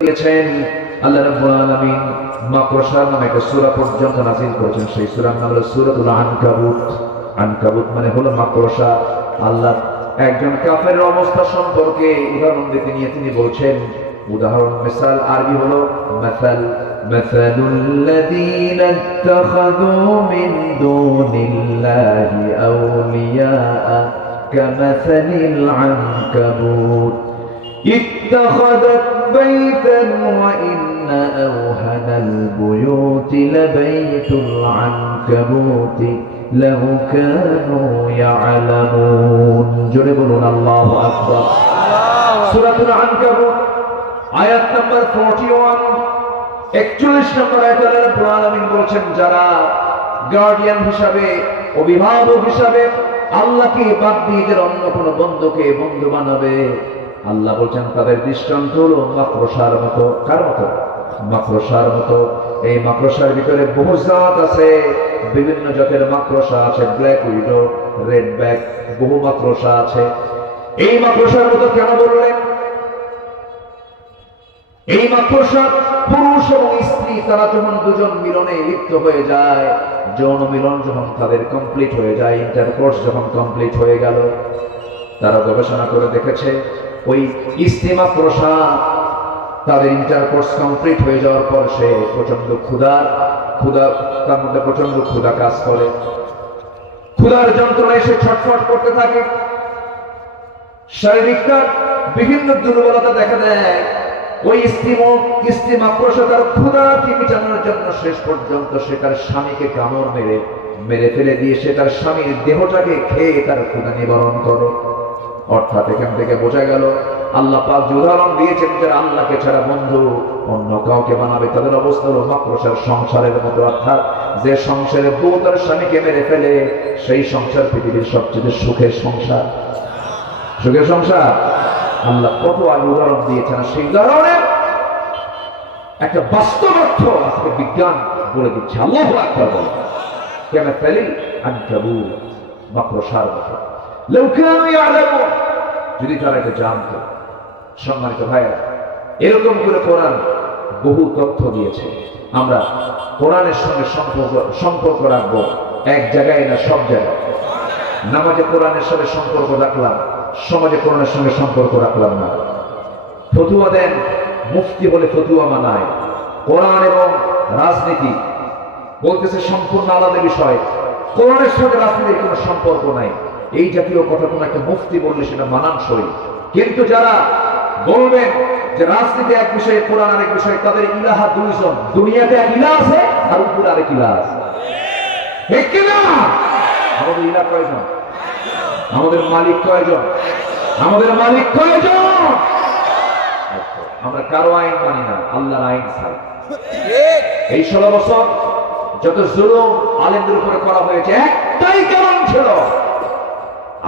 দিয়েছেন আল্লাহ রাব্বুল আলামিন মাকড়সা নামে একটা সূরা পর্যন্ত নাযিল করেছেন সেই সূরার নাম হলো সূরাতুল আনকাবুত আনকাবুত মানে হলো মাকড়সা আল্লাহ একজন কাফের অবস্থা সম্পর্কে উদাহরণ দিতে নিয়ে তিনি বলছেন উদাহরণ মিসাল আরবি হলো মাসাল مثل الذين اتخذوا من دون الله أولياء كمثل العنكبوت اتخذت بيتا وإن أوهن البيوت لبيت العنكبوت لو كانوا يعلمون جربون الله أكبر سورة العنكبوت আয়াত নাম্বার 41 41 নম্বর আয়াতে আল্লাহ রাব্বুল আলামিন বলেছেন যারা গার্ডিয়ান হিসাবে অভিভাবক হিসাবে আল্লাহকে বাদ দিয়ে এদের অন্য কোনো বন্ধুকে বন্ধু বানাবে আল্লাহ বলছেন, তাদের দৃষ্টান্ত হলো মাকড়সার মতো। কার মতো? মাকড়সার মতো। এই মাকড়সার ভিতরে বহু জাত আছে। বিভিন্ন জাতের মাকড়সা আছে ব্ল্যাক উইডো রেড ব্যাক বহু মাকড়সা আছে। এই মাকড়সার মতো কেন বললেন? এই মাকড়সা পুরুষ এবং স্ত্রী, তারা যখন দুজন মিলনে লিপ্ত হয়ে যায়, যৌন মিলন যখন তাদের কমপ্লিট হয়ে যায় ইন্টারকোর্স যখন কমপ্লিট হয়ে গেল, তারা গবেষণা করে দেখেছে ওই স্ত্রী মাকড়সা তাদের ইন্টারকোর্স কমপ্লিট হয়ে যাওয়ার পর সে প্রচণ্ড ক্ষুধার ক্ষুধা, তার মধ্যে প্রচণ্ড ক্ষুধা কাজ করে। ক্ষুধার যন্ত্রণায় সে ছটফট করতে থাকে। শারীরিক তার বিভিন্ন দুর্বলতা দেখা দেয়। ওই স্ত্রী স্ত্রী মাকড়সা তার ক্ষুধাকে মিটানোর জন্য শেষ পর্যন্ত সে তার স্বামীকে কামড় মেরে মেরে ফেলে দিয়ে সে তার স্বামীর দেহটাকে খেয়ে তার ক্ষুধা নিবারণ করে। অর্থাৎ এখান থেকে বোঝা গেল, আল্লাহ পাক যে উদাহরণ দিয়েছেন যারা আল্লাহকে ছাড়া বন্ধু অন্য কাউকে বানাবে, তাদের অবস্থা হলো মাকড়সার সংসারের মতো। অর্থাৎ যে সংসারে বউ তার স্বামীকে মেরে ফেলে, সেই সংসার পৃথিবীর সবচেয়ে সুখের সংসার। সুখের সংসার? আল্লাহ কত আগে উদাহরণ দিয়েছেন সেই উদাহরণের একটা বাস্তব অর্থ আজকে বিজ্ঞান বলে দিচ্ছে। আল্লাহ আকবার কেন ফেলি? আনকাবু মাকড়সার মতো। যদি তারা এটা জানতো, সম্মানিত ভাইরা এরকম করে কোরআন বহু তথ্য দিয়েছে। আমরা কোরআনের সঙ্গে সম্পর্ক সম্পর্ক রাখব, এক জায়গায় না সব জায়গায়। নামাজে কোরআনের সঙ্গে সম্পর্ক রাখলাম, সমাজে কোরআনের সঙ্গে সম্পর্ক রাখলাম না। ফতুয়া দেন, মুফতি বলে ফতুয়া মানায়। কোরআন এবং রাজনীতি বলতেছে সম্পূর্ণ আলাদা বিষয়। কোরআনের সঙ্গে রাজনীতির কোনো সম্পর্ক নাই। এই জাতীয় কথা কোনো একটা মুফতি বললে সেটা মানানসই। কিন্তু যারা বলবেন যে রাজনীতি এক বিষয়ে, কোরআন আরেক বিষয়ে, তাদের ইলাহা দুইজন। দুনিয়াতে এক ইলা আছে আর উপরে আরেক ইলা আছে। আমাদের ইলা কয়জন? আমাদের মালিক কয়জন? আমাদের মালিক কয়জন? আমরা কারও আইন মানি না, আল্লাহর আইন ছাড়া। এই ষোলো বছর যত জুলুম আলেমদের উপরে করা হয়েছে, একটাই কারণ ছিল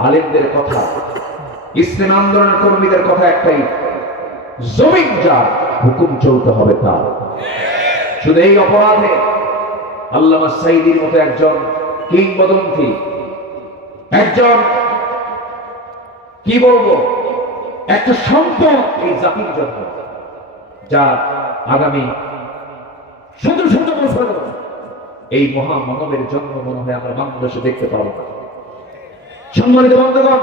আলেমদের কথা, ইসলাম আন্দোলনের কর্মীদের কথা একটাই, জমিন যার হুকুম চলতে হবে তার শুধু এই অপরাধে আল্লামা সাইদির মতো একজন কিংবদন্তি, একজন, কি বলব, একটা সম্পদ এই জাতির জন্য, যা আগামী শত শত এই মহামানবের জন্ম মনে হয় আমরা বাংলাদেশে দেখতে পাবো। না সম্মানিত বন্ধুগণ,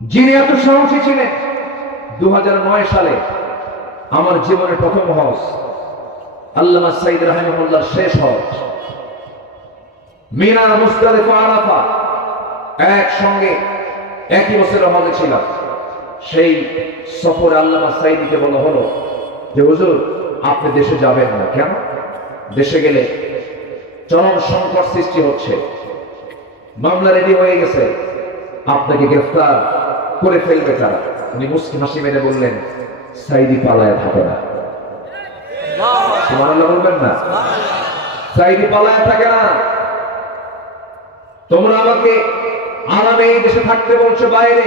যিনি এত সাহসী ছিলেন দু সালে আমার জীবনের প্রথম হজ সাইদ শেষ হজ, মিনা একসঙ্গে একই বছরের হজে ছিলাম। সেই সফরে আল্লামা সাইদিকে বলা হলো যে, হুজুর, আপনি দেশে যাবেন না কেন? দেশে গেলে চরম সংকট সৃষ্টি হচ্ছে। মামলা রেডি হয়ে গেছে। আপনাকে গ্রেফতার করে ফেলবে তারা। উনি মুসলিম হাসি মেরে বললেন, সাইদি পালায় থাকে না। বলবেন না? সাইদি পালায় থাকে না। তোমরা আমাকে আরামে এই দেশে থাকতে বলছো বাইরে।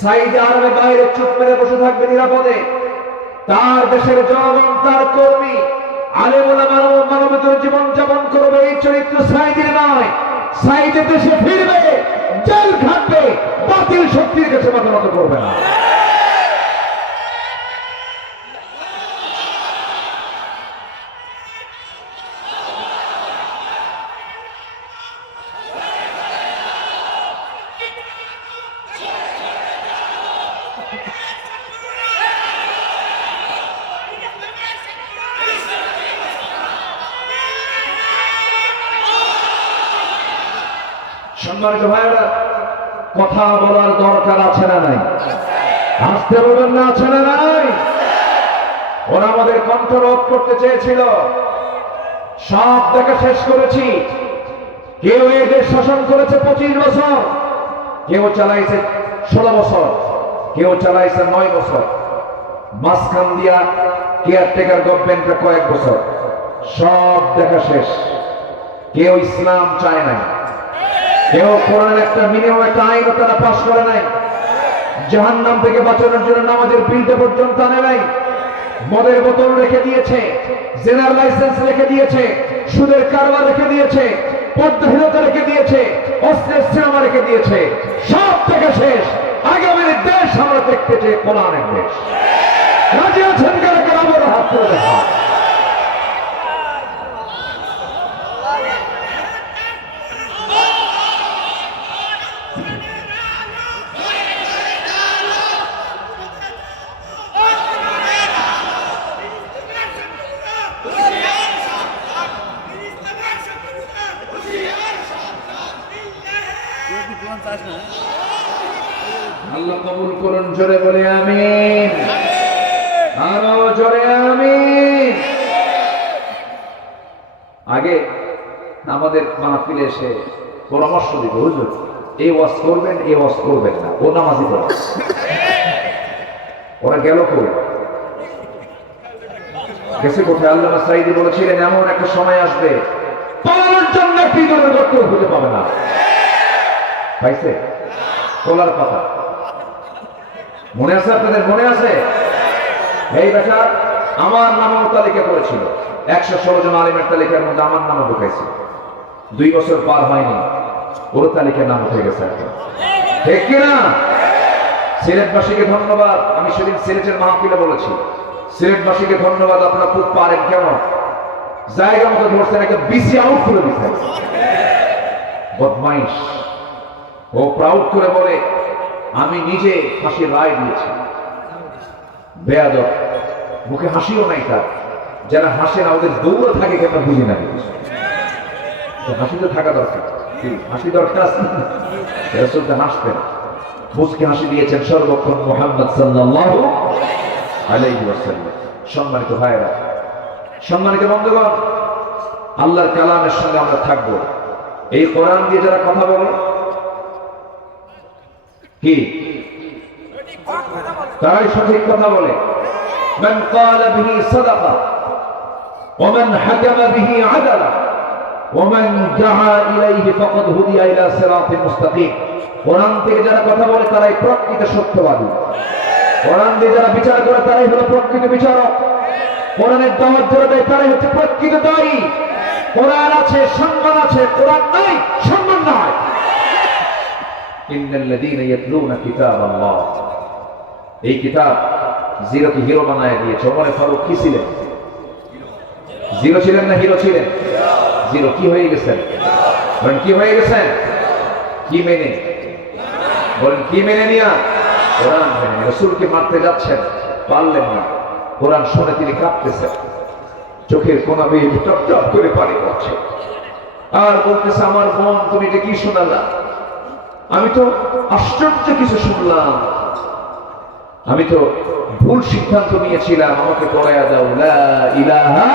সাইদি আরামে বাইরে চুপ মেরে বসে থাকবে নিরাপদে। তার দেশের জনগণ, তার কর্মী আলেমুলা মানব মানবতার জীবন যাপন করবে। এই চরিত্র সাইদির নয়। সাইদে দেশে ফিরবে জেল খাটবে বাতিল শক্তির কাছে মাথা করবে না। সম্মানিত ভাইরা কথা বলার দরকার আছে না নাই? আসতে বলবেন না আছে না নাই? ওরা আমাদের কণ্ঠরোধ করতে চেয়েছিল। সব দেখা শেষ করেছি। কেউ এই দেশ শাসন করেছে পঁচিশ বছর, কেউ চালাইছে ষোলো বছর, কেউ চালাইছে নয় বছর। মাঝখান দিয়া কেয়ারটেকার গভর্নমেন্টটা কয়েক বছর। সব দেখা শেষ। কেউ ইসলাম চায় নাই। কেউ কোরআন একটা মিনিমাম একটা আইনও তারা পাশ করে নাই। জাহান্নাম থেকে বাঁচানোর জন্য নামাজের বিলটা পর্যন্ত আনে নাই। মদের বোতল রেখে দিয়েছে, জেনার লাইসেন্স রেখে দিয়েছে, সুদের কারবার রেখে দিয়েছে পদ্মহীনতা রেখে দিয়েছে, অস্ত্রের সিনেমা রেখে দিয়েছে। সব থেকে শেষ, আগামীর দেশ আমরা দেখতে চাই কোরআনের দেশ। রাজি আছেন কারা? কারা হাত করে দেখা আল্লাহ কবুল করুন জোরে বলে আমিন আরও জোরে আমিন আগে আমাদের মাহফিলে এসে পরামর্শ দিত, হুজুর, এই ওয়াজ করবেন, এই ওয়াজ করবেন না, ও নামাজি পড়া। ওরা গেল করে গেছে কোথায়? আল্লাহ সাইদি বলেছিলেন, এমন একটা সময় আসবে, পালানোর জন্য দলের গর্ত খুঁজে পাবে না। পাইছে? তোলার কথা। মনে আছে আপনাদের? মনে আছে? এই বেটা, আমার নামও তালিকা করেছিল। একশো ষোলো জন আলিমের তালিকার মধ্যে আমার নামও ঢুকাইছে। দুই বছর পার হয়নি। ওর তালিকার নাম উঠে গেছে ঠিক কিনা সিলেটবাসীকে ধন্যবাদ। আমি সেদিন সিলেটের মাহফিলে বলেছি। সিলেটবাসীকে ধন্যবাদ। আপনারা খুব পারেন কেমন? জায়গা মতো ধরছেন, একটা বিসি আউট করে দিচ্ছেন বদমাইশ। ও প্রাউড করে বলে, আমি নিজে ফাঁসির রায় দিয়েছি। বেয়াদব। মুখে হাসিও নাই তার। যারা হাসে না ওদের দৌড়ে থাকে কেন বুঝি না তো হাসি তো থাকা দরকার কি হাসি দরকার আছে রসুলকে হাসতেন মুসকে হাসি দিয়েছেন সর্বক্ষণ মোহাম্মদ সাল্লাল্লাহু আলাইহি ওয়াসাল্লাম সম্মানিত ভাইরা সম্মানিত বন্ধুগণ আল্লাহর কালামের সঙ্গে আমরা থাকবো এই কোরআন দিয়ে যারা কথা বলে কি তারাই সঠিক কথা বলে من قال به صدقة ومن حكم به عدل ومن دعا إليه فقد هدي إلى صراط مستقيم কোরআন থেকে যারা কথা বলে তারাই প্রকৃত সত্যবাদী কোরআন দিয়ে যারা বিচার করে তারাই হলো প্রকৃত বিচারক কোরআনের দাওয়াত যারা দেয় তারাই হচ্ছে প্রকৃত দায়ী কোরআন আছে সম্মান আছে কোরআন নাই সম্মান নাই ইন্নাল্লাযীনা ইয়াতলুনা কিতাবাল্লাহ এই কিতাব জিরোকে হিরো বানায় দিয়েছে ওমরে ফারুক কি ছিলেন জিরো ছিলেন না হিরো ছিলেন? জিরো কি হয়ে গেছেন বলেন, কি হয়ে গেছেন কি মেনে? বলেন, কি মেনে নিয়া? কোরআন মেনে রসুলকে মারতে যাচ্ছেন, পারলেন না। কোরআন শুনে তিনি কাঁপতেছেন। চোখের কোনা বেয়ে টপ টপ করে পানি পড়ছে আর বলতেছে, আমার বোন, তুমি এটা কি শোনালা? আমি তো আশ্চর্য কিছু শুনলাম। আমি তো ভুল সিদ্ধান্ত নিয়েছিলাম, আমাকে পড়াইয়া দাও। ইলাহা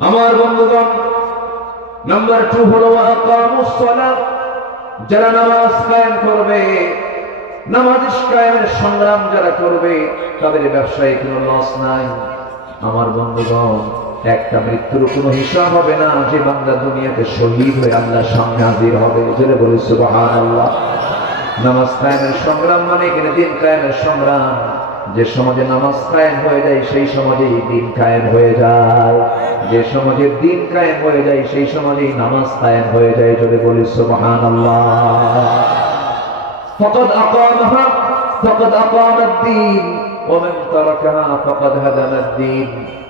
আমরা বন্ধুগণ, নাম্বার টু হলো যারা নামাজ কায়েম করবে, নামাজ কায়েমের সংগ্রাম যারা করবে, তাদের ব্যবসায় কোনো লস নাই। আমার বন্ধুগণ একটা মৃত্যুর কোনো হিসাব হবে না যে বান্দা দুনিয়াতে শহীদ হয়ে আল্লাহ সামনে হাজির হবে। যেটা বলে সুবহান আল্লাহ নামাজ কায়েমের সংগ্রাম মানে এখানে দিন কায়েমের সংগ্রাম। যে সমাজে নামাজ কায়েম হয়ে যায়, সেই সমাজেই দিন কায়েম হয়ে যায়। যে সমাজে দিন কায়েম হয়ে যায়, সেই সমাজেই নামাজ কায়েম হয়ে যায়। যদি বলি সুবহান আল্লাহ فقد أقامها فقد أقام الدين ومن تركها فقد هدم الدين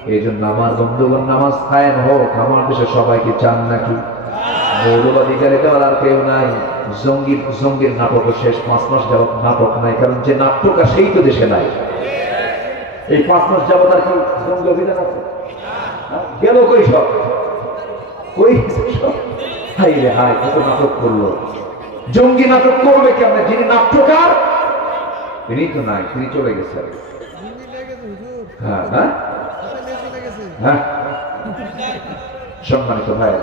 এই জন্য আমার বন্ধুগণ নামাজ কায়েম হোক আমার দেশে সবাইকে চান নাকি মৌলবাদী গালি দেওয়ার আর কেউ নাই জঙ্গির জঙ্গির নাটক শেষ পাঁচ মাস যাবত নাটক নাই কারণ যে নাট্যটা সেই তো দেশে নাই এই পাঁচ মাস যাবত আর কি জঙ্গি অভিযান আছে হ্যাঁ? গেল কই সব কই সব হাই রে হাই কত নাটক করলো জঙ্গি নাটক করবে কেমন যিনি নাট্যকার তিনি তো নাই, তিনি চলে হুজুর হ্যাঁ হ্যাঁ? হ্যাঁ। সম্মানিত ভাই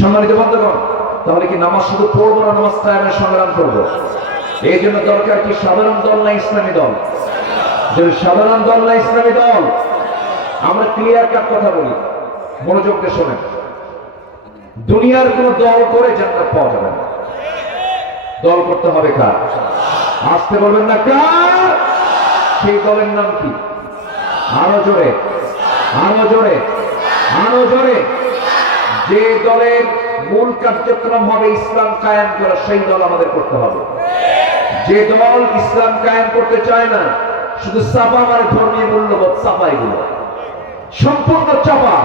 সম্মানিত বন্ধুগণ, তাহলে কি নামাজ শুধু পড়ব না নামাজ কায়েমের সংগ্রাম করব? এই জন্য দরকার কি সাধারণ দল না ইসলামী দল? যদি সাধারণ দল না ইসলামী দল, আমরা ক্লিয়ার কাট কথা বলি মনোযোগ দিয়ে শোনেন। দুনিয়ার কোন দল করে জান্নাত পাওয়া যাবে না। দল করতে হবে কার? আসতে বলবেন না কার সেই দলের নাম কি? আরও জোরে। আরও জোরে। আরও জোরে। যে দলের মূল কার্যক্রম হবে ইসলাম কায়েম করা, সেই দল আমাদের করতে হবে। যে দল ইসলাম কায়েম করতে চায় না, শুধু চাপা মানে ধর্মীয় মূল্যবোধ, চাপা এগুলো। সম্পূর্ণ চাপা।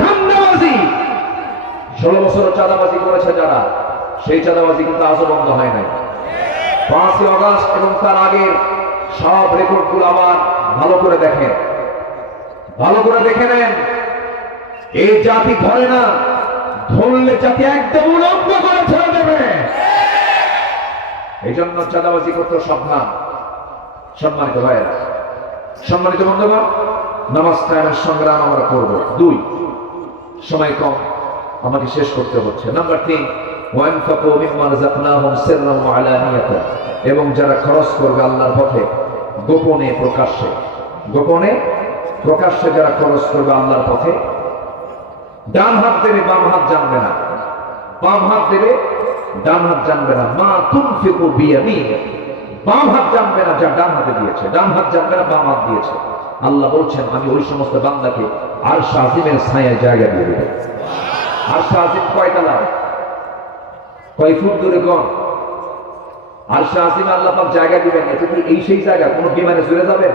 ধান্দাবাজি। ষোলো বছর চাঁদাবাজি করেছে যারা, সেই চাঁদাবাজি কিন্তু আজও বন্ধ হয় নাই। পাঁচই অগস্ট এবং তার আগের সব রেকর্ডগুলো আবার ভালো করে দেখেন। ভালো করে দেখে নেন। এই জাতি ধরে না, ধরলে জাতি একদম উলঙ্গ করে ছেড়ে দেবে। এই জন্য চাঁদাবাজি করতে সাবধান সম্মানিত ভাইয়েরা, সম্মানিত বন্ধুগণ, নামাজ কায়েমের সংগ্রাম আমরা করব। দুই, সময় কম, আমাকে শেষ করতে হচ্ছে। নাম্বার তিন এবং যারা খরচ করবে আল্লাহর পথে, গোপনে প্রকাশ্যে। গোপনে প্রকাশ্যে যারা খরচ করবে আল্লাহর পথে, ডান হাত দেবে, বাম হাত জানবে না। বাম হাত দেবে, ডান হাত জানবে না। মা তুম ফেকু বিয়ামি। বাম হাত জানবে না যা ডান হাতে দিয়েছে। ডান হাত জানবে না, বাম হাত দিয়েছে। আল্লাহ বলছেন, আমি ওই সমস্ত বান্দাকে আর শাহিমের ছায়া জায়গা দিয়ে দেবো। আর শাহিম কয়টা লাগে কয় ফুট দূরে গন আর শাহিম আল্লাহ পাক জায়গা দিবেন এটা কি এই সেই জায়গা? কোনো বিমানে চলে যাবেন?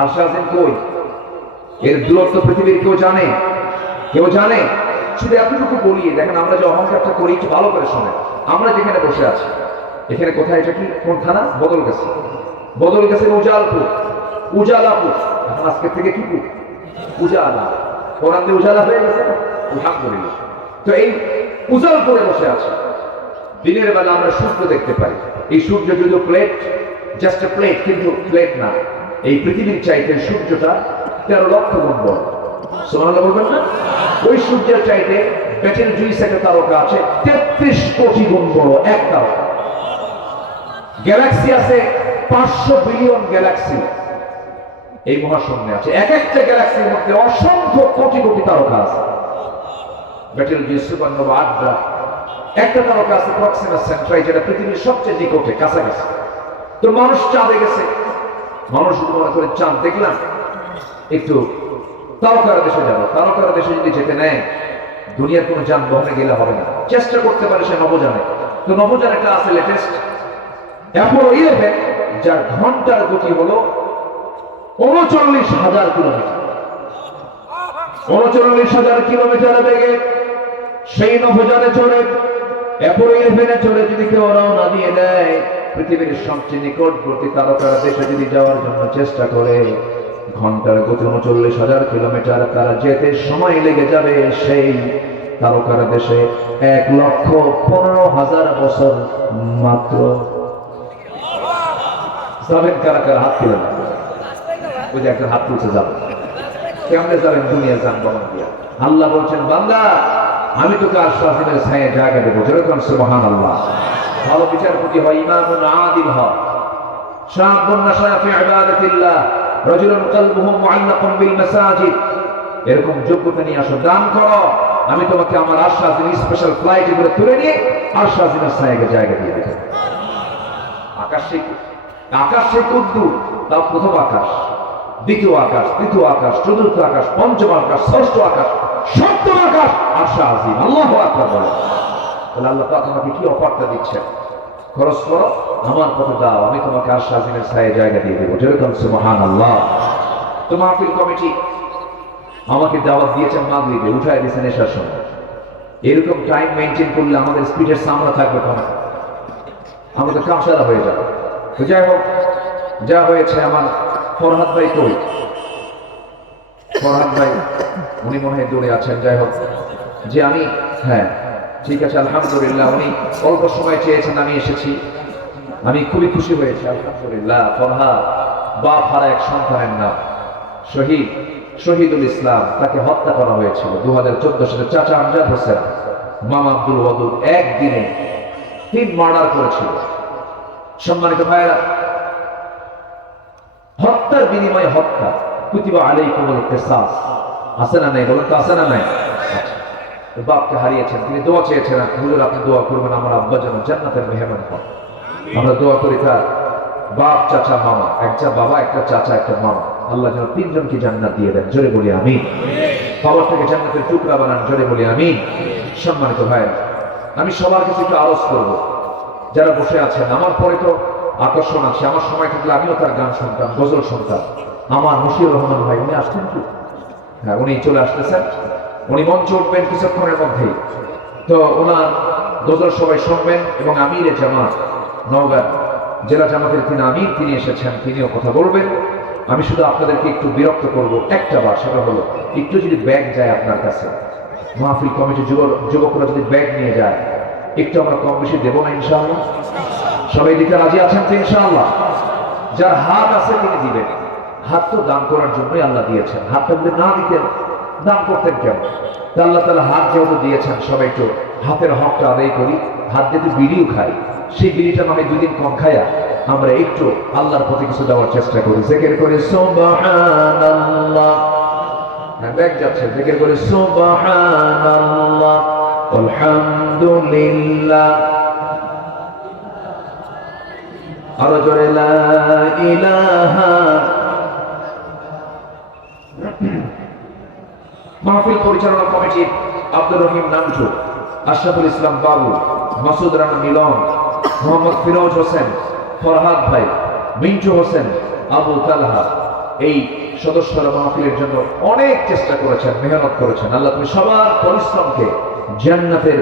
আর শাহিম কই? এর দূরত্ব পৃথিবীর কেউ জানে? কেউ জানে? শুধু এতটুকু বলি, দেখেন আমরা যে অহংকারটা করি, একটু ভালো করে শোনেন। আমরা যেখানে বসে আছি, এখানে কোথায় এটা কি? কোন থানা? বদল গেছে বদল গেছে উজালপুর। উজালাপুর আজকে থেকে কি? উজালা। কোরআন উজালা হয়ে গেছে তো এই উজালপুরে বসে আছে। দিনের বেলা আমরা সূর্য দেখতে পাই। এই সূর্য যদি প্লেট জাস্ট প্লেট কিন্তু প্লেট না। এই পৃথিবীর চাইতে সূর্যটা তেরো লক্ষ বড়। সোমাল্লাহ বলবেন না? ওই সূর্যের চাইতে ব্যাটের জুইস একটা তারকা আছে, তেত্রিশ কোটি গুণ বড়, এক তারকা গ্যালাক্সি আছে, পাঁচশো বিলিয়ন গ্যালাক্সি। এই মহাশূন্যে আছে। এক একটা গ্যালাক্সির মধ্যে অসংখ্য কোটি কোটি তারকা আছে। ব্যাটেল জুইস সুপারনোভা আড্ডা একটা তারকা আছে প্রক্সিমাস সেন্ট্রাই যেটা পৃথিবীর সবচেয়ে নিকটে, কাছাকাছি। তো মানুষ চাঁদে গেছে। মানুষ মনে করে চাঁদ, দেখলাম। একটু তারকারা দেশে যাব। তারকারা দেশে যদি যেতে নেয়, দুনিয়ার কোনো যানবাহনে গেলে হবে না। চেষ্টা করতে পারে সে নবজানে তো নবজান একটা আছে লেটেস্ট অ্যাপোলো ইলেভেন যার ঘণ্টার গতি হলো উনচল্লিশ হাজার কিলোমিটার। উনচল্লিশ হাজার কিলোমিটার বেগে সেই নভোযানে চড়ে অ্যাপোলো ইলেভেনে চড়ে যদি কেউ রওনা দিয়ে দেয়, পৃথিবীর সবচেয়ে নিকটবর্তী তারকারা দেশে যদি যাওয়ার জন্য চেষ্টা করে, ঘণ্টার গতি উনচল্লিশ হাজার কিলোমিটার তারা যেতে সময় লেগে যাবে সেই তারকারা দেশে এক লক্ষ পনেরো হাজার বছর মাত্র। যাবেন কারা হাত তুলে না ওই একটা হাত তুলছে যাবে কেমনে যাবেন? দুনিয়া যান বলন আল্লাহ বলছেন, বান্দা আমি তোকে আশ্বাসনের ছায়ে জায়গা দেবো, যেরকম সুবহান আল্লাহ ভালো বিচারপতি হয়, ইমামুন আদিল হয়। শাআবুন নাশা ফি ইবাদাতিল্লাহ, রাজুলুন কলবুহু মুআল্লাকুন বিল মাসাজিদ। এরকম যোগ্যতা নিয়ে আসো, দান করো। আমি তোমাকে আমার আশ্বাস দিন স্পেশাল ফ্লাইটে করে তুলে নিয়ে আশ্বাসিনের ছায়াকে জায়গা দিয়ে দেবো। আকাশ আকাশ কুদ্দু তার প্রথম আকাশ, দ্বিতীয় আকাশ, তৃতীয় আকাশ, চতুর্থ আকাশ, পঞ্চম আকাশ, ষষ্ঠ আকাশ। সপ্তম আকাশ আশা আজিম, আল্লাহ আকবার বলে। তাহলে আল্লাহ পাক আমাকে কি অফারটা দিচ্ছেন? খরচ করো, আমার পথে দাও আমি তোমাকে আশা আজিমের ছায়ে জায়গা দিয়ে দেবো। যেরকম মহান আল্লাহ তো মাহফিল কমিটি আমাকে দাওয়াত দিয়েছেন মাগরিবে, উঠায় দিয়েছেন এসার সময়। এরকম টাইম মেনটেন করলে আমাদের স্পিডের সামনে থাকবে কেন আমরা তো হয়ে যাবে। তো যাই হোক, যা হয়েছে আমার ফরহাদ ভাই কই? ফরহাদ ভাই উনি মনে হয় দূরে আছেন, যাই হোক। যে আমি হ্যাঁ ঠিক আছে, আলহামদুলিল্লাহ, উনি অল্প সময় চেয়েছেন, আমি এসেছি। আমি খুবই খুশি হয়েছি, আলহামদুলিল্লাহ। ফরহাদ বাপ হারা এক সন্তানের নাম, শহীদ, শহীদুল ইসলাম, তাকে হত্যা করা হয়েছিল দু হাজার চোদ্দ সালে চাচা আমজাদ হোসেন। মামা আব্দুল ওয়াদুদ একদিনে তিন মার্ডার করেছিল। সম্মানিত ভাইয়েরা, হত্যার বিনিময়ে হত্যা, কুতিবা আলাই কোমল কেসাস। আছে না নাই? বলেন তো আছে না নাই। বাপকে হারিয়েছেন তিনি দোয়া চেয়েছেন হুজুর আপনি দোয়া করবেন আমার আব্বা যেন জান্নাতের মেহমান হন আমরা দোয়া করি তার বাপ চাচা মামা একটা বাবা একটা চাচা একটা মামা। আল্লাহ যেন তিনজনকে জান্নাত দিয়ে দেন। জোরে বলি আমি খবর থেকে জান্নাতের টুকরা বানান জোরে বলি আমি সম্মানিত ভাই আমি সবার কাছে একটু আরজ করব। যারা বসে আছেন আমার পরে তো আকর্ষণ আছে। আমার সময় থাকলে আমিও তার গান শুনতাম গজল শুনতাম। আমার মুশিউর রহমান ভাই উনি আসছেন কি? হ্যাঁ উনি চলে আসতেছেন। উনি মঞ্চ উঠবেন কিছুক্ষণের মধ্যেই। তো ওনার গজল সবাই শুনবেন এবং আমির জামাত, নওগাঁ জেলা জামাতের তিনি আমির, তিনি এসেছেন, তিনিও কথা বলবেন। আমি শুধু আপনাদেরকে একটু বিরক্ত করব একটা বার, সেটা হলো, একটু যদি ব্যাগ যায় আপনার কাছে, মাহফিল কমিটি যুব যুবকরা যদি ব্যাগ নিয়ে যায়, একটু আমরা কম বেশি দেবো না ইনশাআল্লাহ? সবাই দিতে রাজি আছেন তো ইনশাআল্লাহ? যার হাত আছে তিনি দিবেন। হাত তো দান করার জন্যই আল্লাহ দিয়েছেন। হাতটা যদি না দিতেন দান করতেন কেন? আল্লাহ তালা হাত যেহেতু দিয়েছেন সবাই একটু হাতের হকটা আদায় করি। হাত যেহেতু বিড়িও খাই সেই বিড়িটা নয় দুই দিন কম খায়া আমরা একটু আল্লাহর প্রতি কিছু দেওয়ার চেষ্টা করি। জেকের করে হ্যাঁ, ব্যাগ যাচ্ছে। জেকের করে আলহামদুলিল্লাহ। আরও জোরে লা ইলাহা মাহফিল পরিচালনা কমিটির আব্দুর রহিম নামজু আশরাফুল ইসলাম বাবু, মাসুদ রানা মিলন, মোহাম্মদ ফিরোজ হোসেন, ফরহাদ ভাই, মিন্টু হোসেন, আবু তালহা। এই সদস্যরা মাহফিলের জন্য অনেক চেষ্টা করেছেন, মেহনত করেছেন। আল্লাহ তুমি সবার পরিশ্রমকে জান্নাতের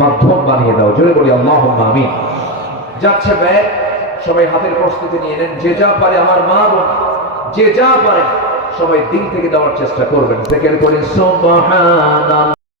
মাধ্যম বানিয়ে দাও। জোরে বলি আল্লাহ আমি যাচ্ছে ব্যাগ, সবাই হাতের প্রস্তুতি নিয়ে নেন। যে যা পারে আমার মা বোন, যে যা পারে সবাই দিন থেকে দেওয়ার চেষ্টা করবেন। সেকেন্ড করে সুবহানাল্লাহ।